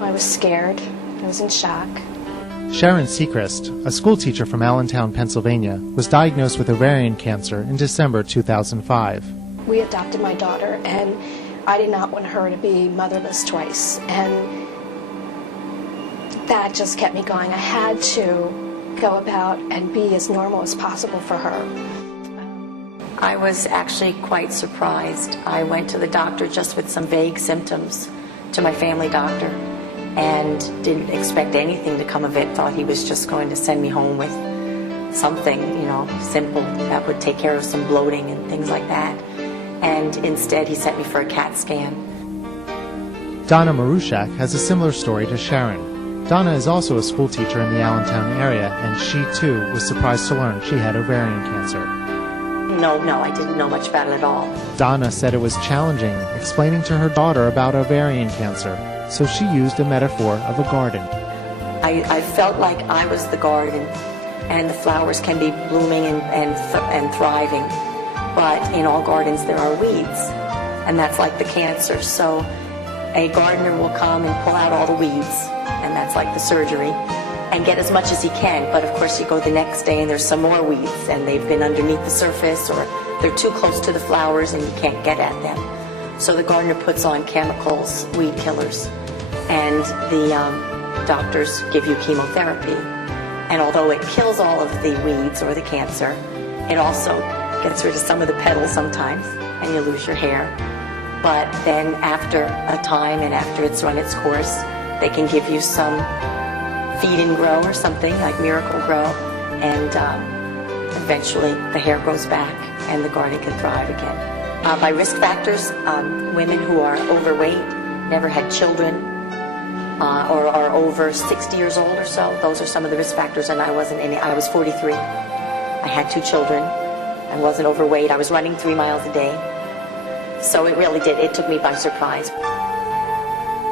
I was scared. I was in shock. Sharon Seacrest, a school teacher from Allentown, Pennsylvania, was diagnosed with ovarian cancer in December 2005. We adopted my daughter, and I did not want her to be motherless twice. And that just kept me going. I had to go about and be as normal as possible for her. I was actually quite surprised. I went to the doctor just with some vague symptoms, to my family doctor, and didn't expect anything to come of it. Thought he was just going to send me home with something, simple that would take care of some bloating and things like that. And instead he sent me for a CAT scan. Donna Marushak has a similar story to Sharon. Donna is also a school teacher in the Allentown area, and she too was surprised to learn she had ovarian cancer. No, I didn't know much about it at all. Donna said it was challenging explaining to her daughter about ovarian cancer, so she used a metaphor of a garden. I felt like I was the garden, and the flowers can be blooming and thriving, but in all gardens there are weeds, and that's like the cancer. So a gardener will come and pull out all the weeds, and that's like the surgery, and get as much as he can. But of course you go the next day and there's some more weeds, and they've been underneath the surface, or they're too close to the flowers and you can't get at them. So the gardener puts on chemicals, weed killers, and the doctors give you chemotherapy. And although it kills all of the weeds or the cancer, it also gets rid of some of the petals sometimes, and you lose your hair. But then after a time and after it's run its course, they can give you some Feed and Grow or something like Miracle Grow, and eventually the hair grows back and the garden can thrive again. By risk factors, women who are overweight, never had children, or are over 60 years old or so, those are some of the risk factors, and I wasn't any. I was 43. I had 2 children. I wasn't overweight. I was running 3 miles a day. So it really did. It took me by surprise.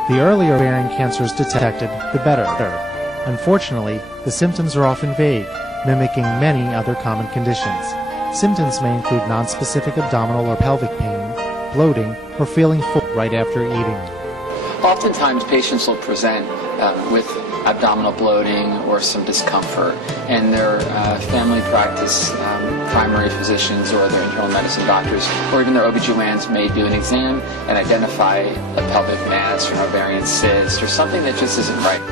The earlier ovarian cancer is detected, the better. Unfortunately, the symptoms are often vague, mimicking many other common conditions. Symptoms may include nonspecific abdominal or pelvic pain, bloating, or feeling full right after eating. Oftentimes patients will present with abdominal bloating or some discomfort, and their family practice primary physicians or their internal medicine doctors or even their OBGYNs may do an exam and identify a pelvic mass or an ovarian cyst or something that just isn't right.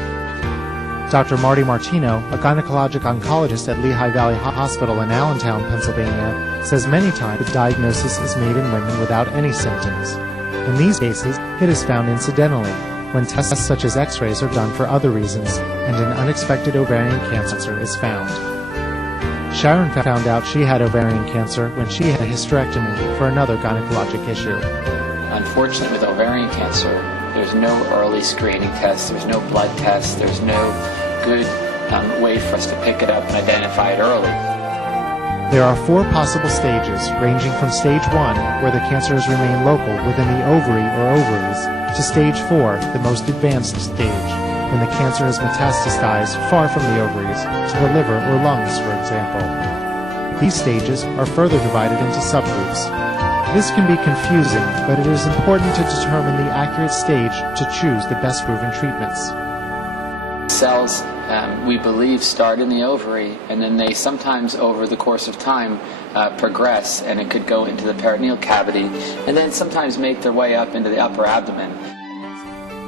Dr. Marty Martino, a gynecologic oncologist at Lehigh Valley Hospital in Allentown, Pennsylvania, says many times the diagnosis is made in women without any symptoms. In these cases, it is found incidentally, when tests such as x-rays are done for other reasons, and an unexpected ovarian cancer is found. Sharon found out she had ovarian cancer when she had a hysterectomy for another gynecologic issue. Unfortunately, with ovarian cancer, there's no early screening tests, there's no blood tests, there's no good way for us to pick it up and identify it early. There are 4 possible stages, ranging from stage 1, where the cancers remain local within the ovary or ovaries, to stage 4, the most advanced stage, when the cancer has metastasized far from the ovaries, to the liver or lungs, for example. These stages are further divided into subgroups. This can be confusing, but it is important to determine the accurate stage to choose the best proven treatments. Cells, we believe, start in the ovary, and then they sometimes, over the course of time, progress, and it could go into the peritoneal cavity, and then sometimes make their way up into the upper abdomen.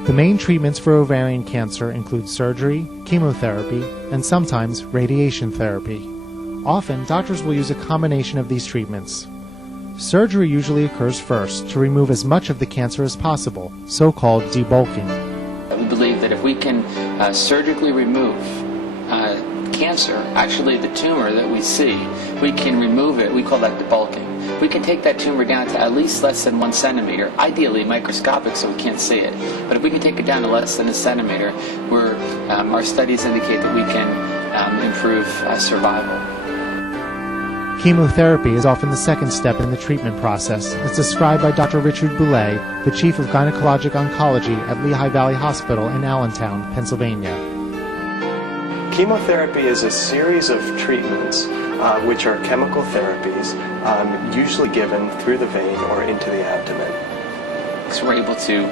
The main treatments for ovarian cancer include surgery, chemotherapy, and sometimes radiation therapy. Often, doctors will use a combination of these treatments. Surgery usually occurs first to remove as much of the cancer as possible, so-called debulking. We believe that if we can surgically remove cancer, actually the tumor that we see, we can remove it. We call that debulking. We can take that tumor down to at least less than 1 centimeter, ideally microscopic so we can't see it. But if we can take it down to less than 1 centimeter, our studies indicate that we can improve survival. Chemotherapy is often the second step in the treatment process, as described by Dr. Richard Boulay, the Chief of Gynecologic Oncology at Lehigh Valley Hospital in Allentown, Pennsylvania. Chemotherapy is a series of treatments which are chemical therapies, usually given through the vein or into the abdomen. So we're able to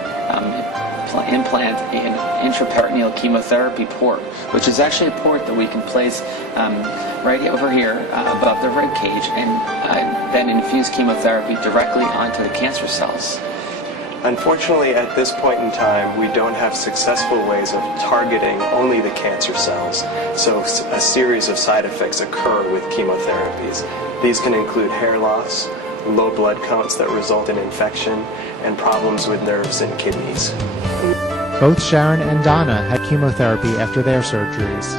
implant an intraperitoneal chemotherapy port, which is actually a port that we can place right over here above the rib cage, and then infuse chemotherapy directly onto the cancer cells. Unfortunately, at this point in time, we don't have successful ways of targeting only the cancer cells, so a series of side effects occur with chemotherapies. These can include hair loss, low blood counts that result in infection, and problems with nerves and kidneys. Both Sharon and Donna had chemotherapy after their surgeries.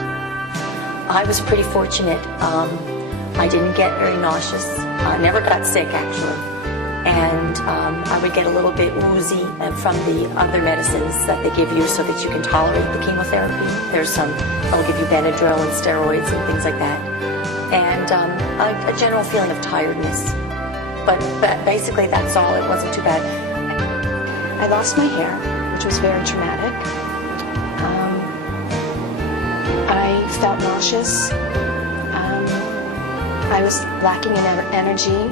I was pretty fortunate. I didn't get very nauseous. I never got sick, actually. And I would get a little bit woozy from the other medicines that they give you so that you can tolerate the chemotherapy. There's some, they'll give you Benadryl and steroids and things like that. And a general feeling of tiredness. But basically that's all. It wasn't too bad. I lost my hair, which was very traumatic. I felt nauseous. I was lacking in energy.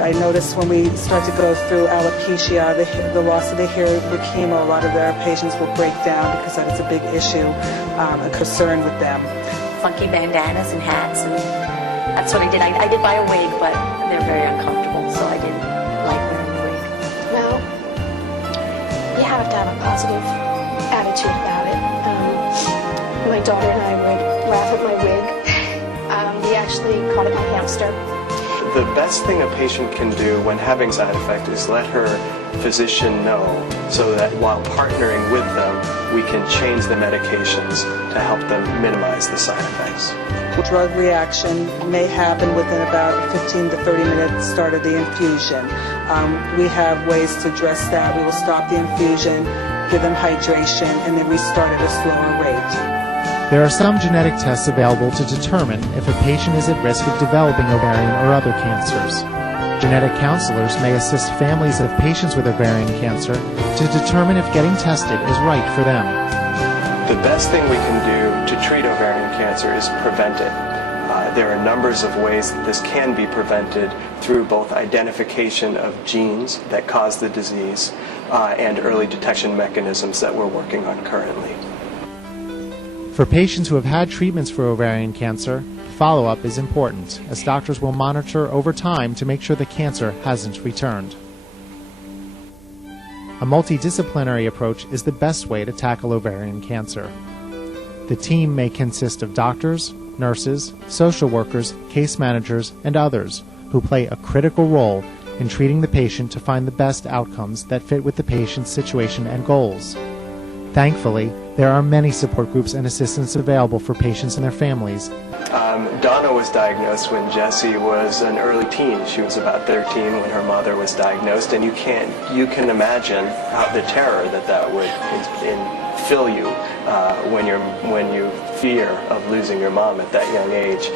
I noticed when we start to go through alopecia, the loss of the hair with chemo, a lot of their patients will break down because that is a big issue, a concern with them. Funky bandanas and hats, and that's what I did. I did buy a wig, but they're very uncomfortable, so I didn't like wearing the wig. Well, you have to have a positive attitude about it. My daughter and I would laugh at my wig. We actually called it my hamster. The best thing a patient can do when having side effects is let her physician know, so that while partnering with them, we can change the medications to help them minimize the side effects. Drug reaction may happen within about 15 to 30 minutes start of the infusion. We have ways to address that. We will stop the infusion, give them hydration, and then restart at a slower rate. There are some genetic tests available to determine if a patient is at risk of developing ovarian or other cancers. Genetic counselors may assist families of patients with ovarian cancer to determine if getting tested is right for them. The best thing we can do to treat ovarian cancer is prevent it. There are numbers of ways that this can be prevented through both identification of genes that cause the disease and early detection mechanisms that we're working on currently. For patients who have had treatments for ovarian cancer, follow-up is important, as doctors will monitor over time to make sure the cancer hasn't returned. A multidisciplinary approach is the best way to tackle ovarian cancer. The team may consist of doctors, nurses, social workers, case managers, and others who play a critical role in treating the patient to find the best outcomes that fit with the patient's situation and goals. Thankfully, there are many support groups and assistance available for patients and their families. Donna was diagnosed when Jessie was an early teen. She was about 13 when her mother was diagnosed, and you can imagine the terror that would fill you when you fear of losing your mom at that young age.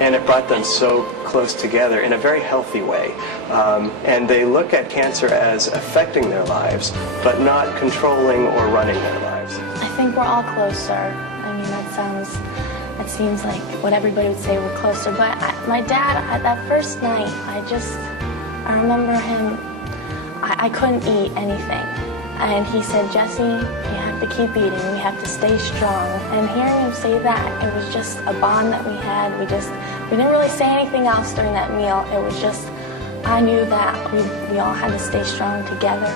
And it brought them so close together in a very healthy way. And they look at cancer as affecting their lives, but not controlling or running their lives. I think we're all closer. I mean, that seems like what everybody would say, we're closer. But my dad, that first night, I remember him, I couldn't eat anything. And he said, "Jessie, you have to keep eating, we have to stay strong." And hearing him say that, it was just a bond that we had. We didn't really say anything else during that meal. It was just, I knew that we all had to stay strong together.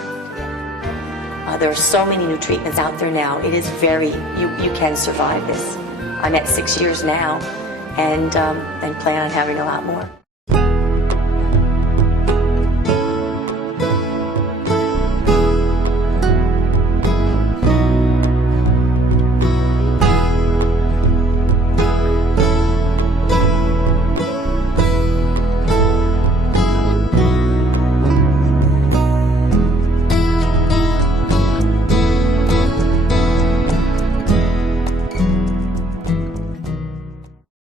There are so many new treatments out there now. It is you can survive this. I'm at 6 years now, and plan on having a lot more.